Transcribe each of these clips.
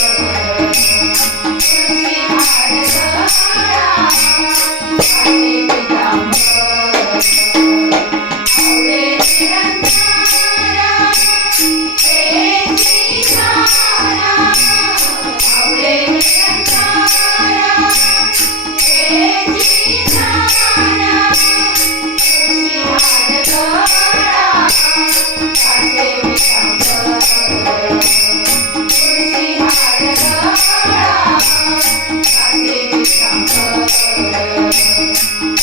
Peace.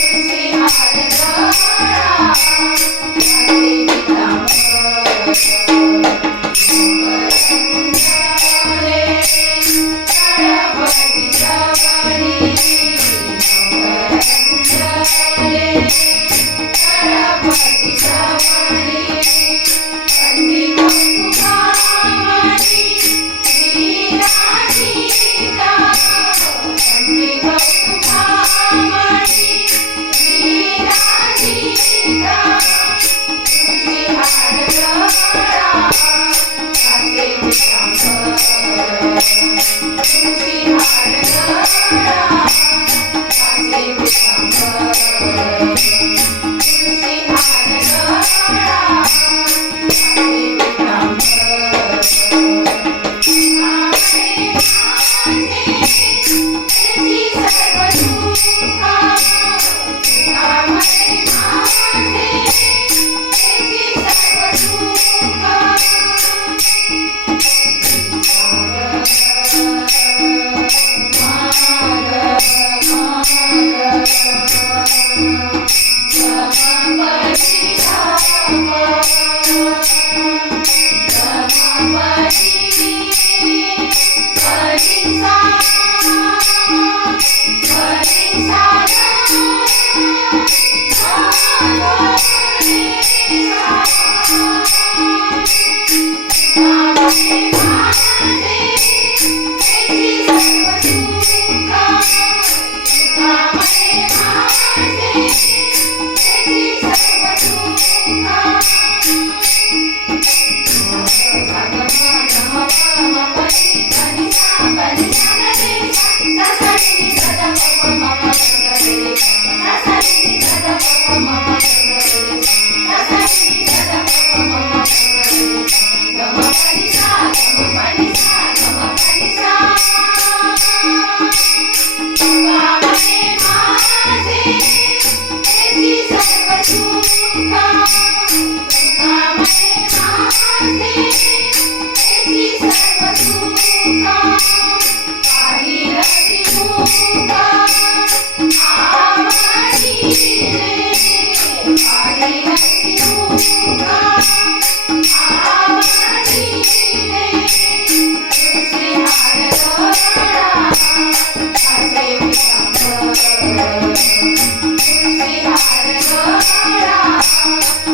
心情。Música Somebody Bye.